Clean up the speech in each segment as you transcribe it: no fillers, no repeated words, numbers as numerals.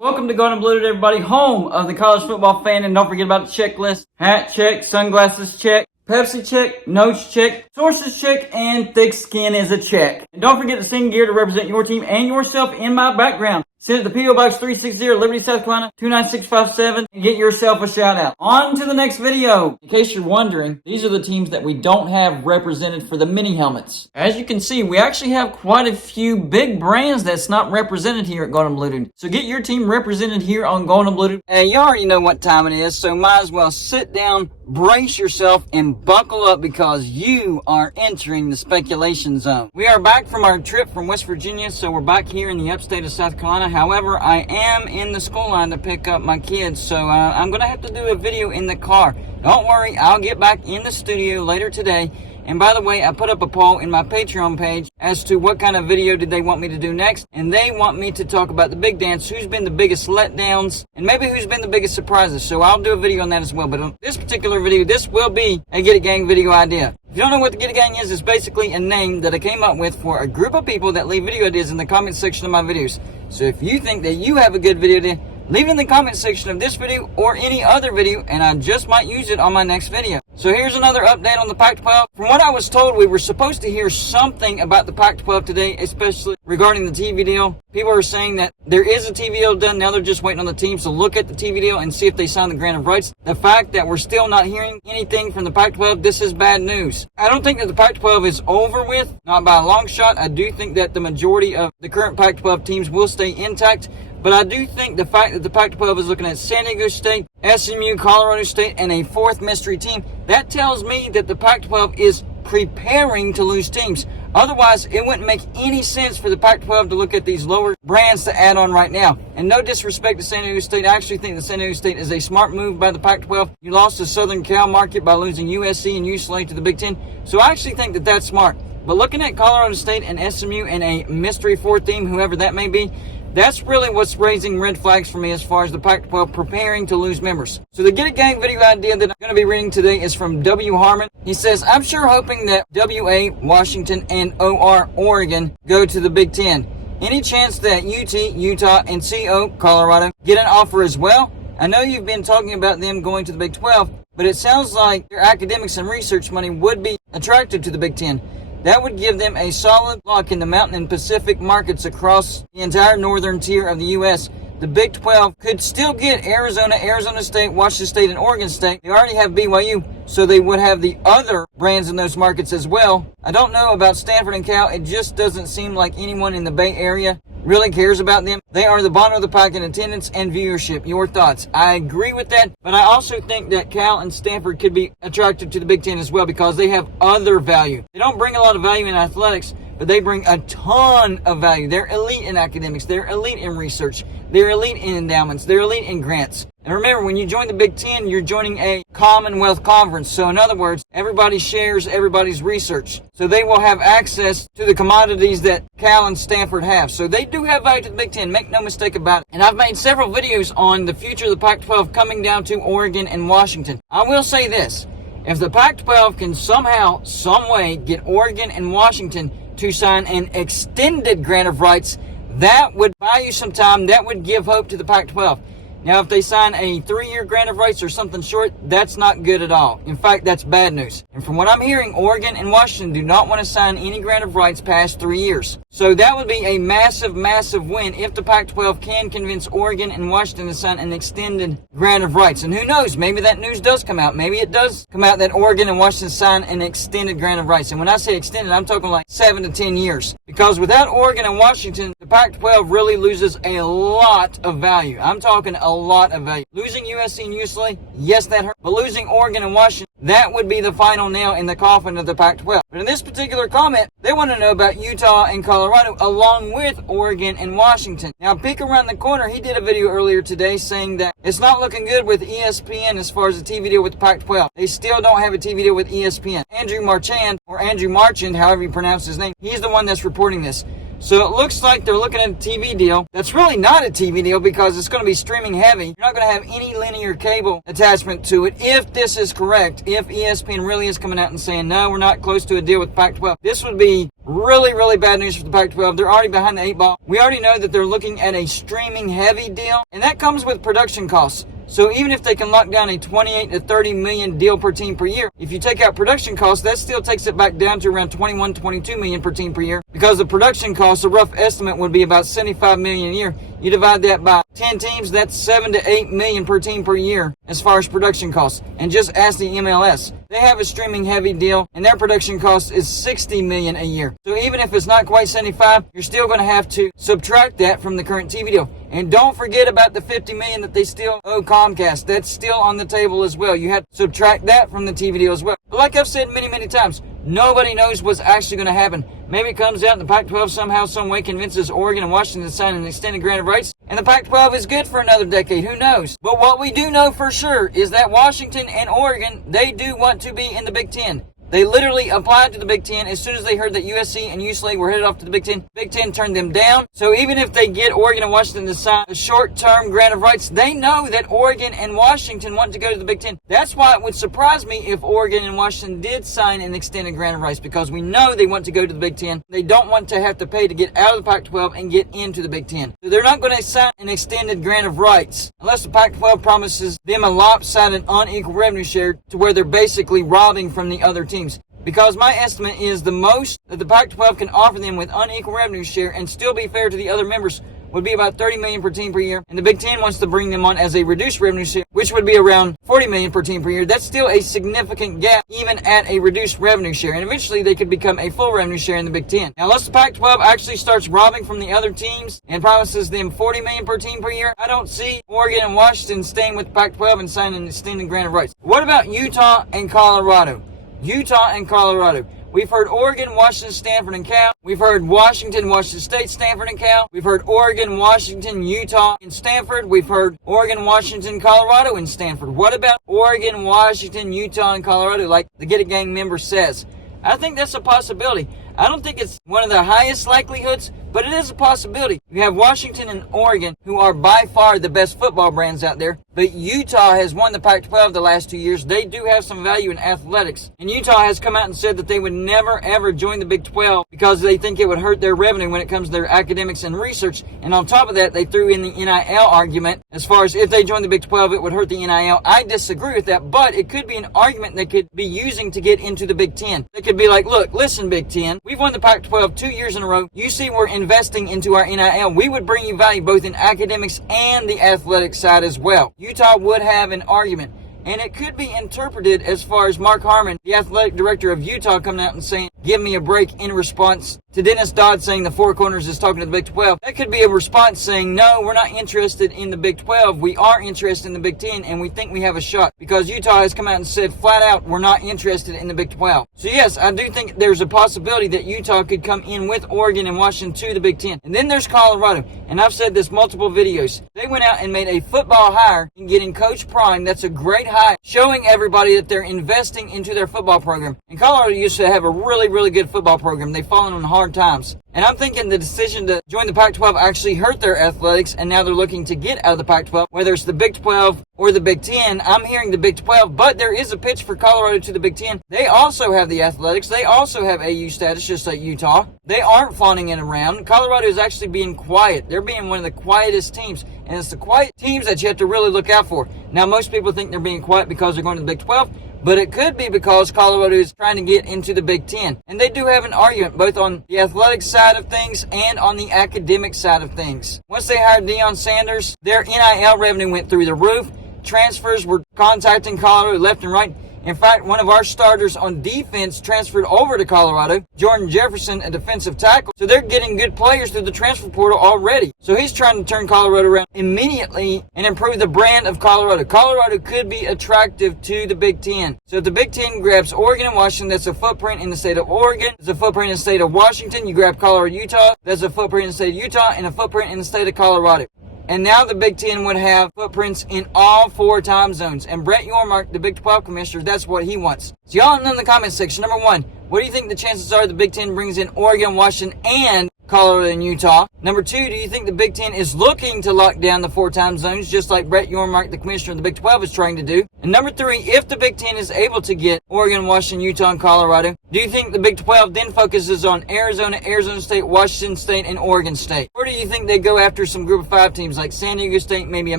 Welcome to Golden Blue, everybody, home of the college football fan, and don't forget about the checklist. Hat check, sunglasses check, Pepsi check, notes check, sources check, and thick skin is a check. And don't forget to sing gear to represent your team and yourself in my background. Send it to P.O. Box 360, Liberty, South Carolina, 29657, and get yourself a shout out. On to the next video. In case you're wondering, these are the teams that we don't have represented for the mini helmets. As you can see, we actually have quite a few big brands that's not represented here at Golden Blue. So get your team represented here on Golden Blue. Hey, you already know what time it is, so might as well sit down, brace yourself, and buckle up because you are entering the speculation zone. We are back from our trip from West Virginia, so we're back here in the upstate of South Carolina. However, I am in the school line to pick up my kids, so I'm going to have to do a video in the car. Don't worry, I'll get back in the studio later today. And by the way, I put up a poll in my Patreon page as to what kind of video did they want me to do next. And they want me to talk about the big dance, who's been the biggest letdowns, and maybe who's been the biggest surprises. So I'll do a video on that as well. But on this particular video, this will be a Get It Gang video idea. If you don't know what the Get It Gang is, it's basically a name that I came up with for a group of people that leave video ideas in the comment section of my videos. So if you think that you have a good video idea, leave it in the comment section of this video or any other video, and I just might use it on my next video. So here's another update on the Pac-12. From what I was told, we were supposed to hear something about the Pac-12 today, especially regarding the TV deal. People are saying that there is a TV deal done. Now they're just waiting on the teams to look at the TV deal and see if they sign the grant of rights. The fact that we're still not hearing anything from the Pac-12, this is bad news. I don't think that the Pac-12 is over with, not by a long shot. I do think that the majority of the current Pac-12 teams will stay intact. But I do think the fact that the Pac-12 is looking at San Diego State, SMU, Colorado State, and a fourth mystery team, that tells me that the Pac-12 is preparing to lose teams. Otherwise, it wouldn't make any sense for the Pac-12 to look at these lower brands to add on right now. And no disrespect to San Diego State, I actually think that San Diego State is a smart move by the Pac-12. You lost the Southern Cal market by losing USC and UCLA to the Big Ten. So I actually think that that's smart. But looking at Colorado State and SMU and a mystery fourth team, whoever that may be, that's really what's raising red flags for me as far as the Pac-12 preparing to lose members. So the Get It Gang video idea that I'm going to be reading today is from W. Harmon. He says, I'm sure hoping that WA, Washington, and OR, Oregon, go to the Big Ten. Any chance that UT, Utah, and CO, Colorado, get an offer as well? I know you've been talking about them going to the Big 12, but it sounds like their academics and research money would be attractive to the Big Ten. That would give them a solid block in the Mountain and Pacific markets across the entire northern tier of the U.S. The Big 12 could still get Arizona, Arizona State, Washington State, and Oregon State. They already have BYU, so they would have the other brands in those markets as well. I don't know about Stanford and Cal. It just doesn't seem like anyone in the Bay Area really cares about them. They are the bottom of the pack in attendance and viewership. Your thoughts? I agree with that, but I also think that Cal and Stanford could be attracted to the Big Ten as well because they have other value. They don't bring a lot of value in athletics, but they bring a ton of value. They're elite in academics. They're elite in research. They're elite in endowments. They're elite in grants. And remember, when you join the Big Ten, you're joining a Commonwealth Conference. So in other words, everybody shares everybody's research. So they will have access to the commodities that Cal and Stanford have. So they do have value to the Big Ten. Make no mistake about it. And I've made several videos on the future of the Pac-12 coming down to Oregon and Washington. I will say this. If the Pac-12 can somehow, some way get Oregon and Washington to sign an extended grant of rights, that would buy you some time. That would give hope to the Pac-12. Now, if they sign a 3-year grant of rights or something short, that's not good at all. In fact, that's bad news. And from what I'm hearing, Oregon and Washington do not want to sign any grant of rights past 3 years. So that would be a massive, massive win if the Pac-12 can convince Oregon and Washington to sign an extended grant of rights. And who knows, maybe that news does come out. Maybe it does come out that Oregon and Washington sign an extended grant of rights. And when I say extended, I'm talking like 7 to 10 years. Because without Oregon and Washington, the Pac-12 really loses a lot of value. I'm talking a lot of value. Losing USC and UCLA, yes, that hurt. But losing Oregon and Washington, that would be the final nail in the coffin of the Pac-12. But in this particular comment, they want to know about Utah and Colorado along with Oregon and Washington. Now, peek around the corner, he did a video earlier today saying that it's not looking good with ESPN as far as the TV deal with the Pac-12. They still don't have a TV deal with ESPN. Andrew Marchand, or Andrew Marchand, however you pronounce his name, he's the one that's reporting this. So it looks like they're looking at a TV deal. That's really not a TV deal because it's going to be streaming heavy. You're not going to have any linear cable attachment to it. If this is correct, if ESPN really is coming out and saying, no, we're not close to a deal with Pac-12, this would be really, really bad news for the Pac-12. They're already behind the 8 ball. We already know that they're looking at a streaming heavy deal, and that comes with production costs. So even if they can lock down a 28 to 30 million deal per team per year, if you take out production costs, that still takes it back down to around 21, 22 million per team per year. Because the production costs, a rough estimate would be about 75 million a year. You divide that by 10 teams, that's 7 to 8 million per team per year as far as production costs. And just ask the MLS. They have a streaming heavy deal and their production cost is 60 million a year. So even if it's not quite 75, you're still going to have to subtract that from the current TV deal. And don't forget about the 50 million that they still owe Comcast. That's still on the table as well. You have to subtract that from the TV deal as well. But like I've said many, many times, nobody knows what's actually going to happen. Maybe it comes out and the Pac-12 somehow, some way convinces Oregon and Washington to sign an extended grant of rights, and the Pac-12 is good for another decade. Who knows? But what we do know for sure is that Washington and Oregon, they do want to be in the Big Ten. They literally applied to the Big Ten as soon as they heard that USC and UCLA were headed off to the Big Ten. Big Ten turned them down. So even if they get Oregon and Washington to sign a short-term grant of rights, they know that Oregon and Washington want to go to the Big Ten. That's why it would surprise me if Oregon and Washington did sign an extended grant of rights, because we know they want to go to the Big Ten. They don't want to have to pay to get out of the Pac-12 and get into the Big Ten. So they're not going to sign an extended grant of rights unless the Pac-12 promises them a lopsided, unequal revenue share to where they're basically robbing from the other teams. Because my estimate is the most that the Pac-12 can offer them with unequal revenue share and still be fair to the other members would be about 30 million per team per year. And the Big Ten wants to bring them on as a reduced revenue share, which would be around 40 million per team per year. That's still a significant gap, even at a reduced revenue share. And eventually they could become a full revenue share in the Big Ten. Now, unless the Pac-12 actually starts robbing from the other teams and promises them 40 million per team per year, I don't see Oregon and Washington staying with the Pac-12 and signing an extended grant of rights. What about Utah and Colorado? Utah and Colorado. We've heard Oregon, Washington, Stanford, and Cal. We've heard Washington, Washington State, Stanford, and Cal. We've heard Oregon, Washington, Utah, and Stanford. We've heard Oregon, Washington, Colorado, and Stanford. What about Oregon, Washington, Utah, and Colorado, like the Get It Gang member says? I think that's a possibility. I don't think it's one of the highest likelihoods, but it is a possibility. You have Washington and Oregon, who are by far the best football brands out there, but Utah has won the Pac-12 the last 2 years. They do have some value in athletics. And Utah has come out and said that they would never, ever join the Big 12 because they think it would hurt their revenue when it comes to their academics and research. And on top of that, they threw in the NIL argument as far as if they join the Big 12, it would hurt the NIL. I disagree with that, but it could be an argument they could be using to get into the Big 10. They could be like, look, listen, Big 10, we've won the Pac-12 2 years in a row. You see we're investing into our NIL. We would bring you value both in academics and the athletic side as well. Utah would have an argument. And it could be interpreted as far as Mark Harmon, the athletic director of Utah, coming out and saying, give me a break, in response to Dennis Dodd saying the Four Corners is talking to the Big 12. That could be a response saying, no, we're not interested in the Big 12. We are interested in the Big 10, and we think we have a shot. Because Utah has come out and said flat out, we're not interested in the Big 12. So yes, I do think there's a possibility that Utah could come in with Oregon and Washington to the Big 10. And then there's Colorado. And I've said this multiple videos. They went out and made a football hire in getting Coach Prime. That's a great hire, showing everybody that they're investing into their football program. And Colorado used to have a really, really good football program. They've fallen on hard times. And I'm thinking the decision to join the Pac-12 actually hurt their athletics, and now they're looking to get out of the Pac-12, whether it's the Big 12 or the Big 10. I'm hearing the Big 12, but there is a pitch for Colorado to the Big 10. They also have the athletics. They also have AU status, just like Utah. They aren't fawning it around. Colorado is actually being quiet. They're being one of the quietest teams, and it's the quiet teams that you have to really look out for. Now, most people think they're being quiet because they're going to the Big 12, but it could be because Colorado is trying to get into the Big 10. And they do have an argument both on the athletic side of things and on the academic side of things. Once they hired Deion Sanders, their NIL revenue went through the roof. Transfers were contacting Colorado left and right. In fact, one of our starters on defense transferred over to Colorado, Jordan Jefferson, a defensive tackle. So they're getting good players through the transfer portal already. So he's trying to turn Colorado around immediately and improve the brand of Colorado. Colorado could be attractive to the Big 10. So if the Big 10 grabs Oregon and Washington, that's a footprint in the state of Oregon. That's a footprint in the state of Washington. You grab Colorado, Utah, that's a footprint in the state of Utah, and a footprint in the state of Colorado. And now the Big 10 would have footprints in all 4 time zones. And Brett Yormark, the Big 12 commissioner, that's what he wants. So y'all know in the comment section, number 1, what do you think the chances are the Big 10 brings in Oregon, Washington, and Colorado and Utah? Number 2, do you think the Big Ten is looking to lock down the 4 time zones, just like Brett Yormark, the commissioner of the Big 12, is trying to do? And number 3, if the Big Ten is able to get Oregon, Washington, Utah, and Colorado, do you think the Big 12 then focuses on Arizona, Arizona State, Washington State, and Oregon State? Or do you think they go after some group of 5 teams like San Diego State, maybe a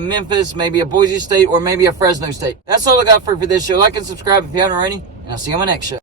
Memphis, maybe a Boise State, or maybe a Fresno State? That's all I got for this show. Like and subscribe if you haven't already, and I'll see you on my next show.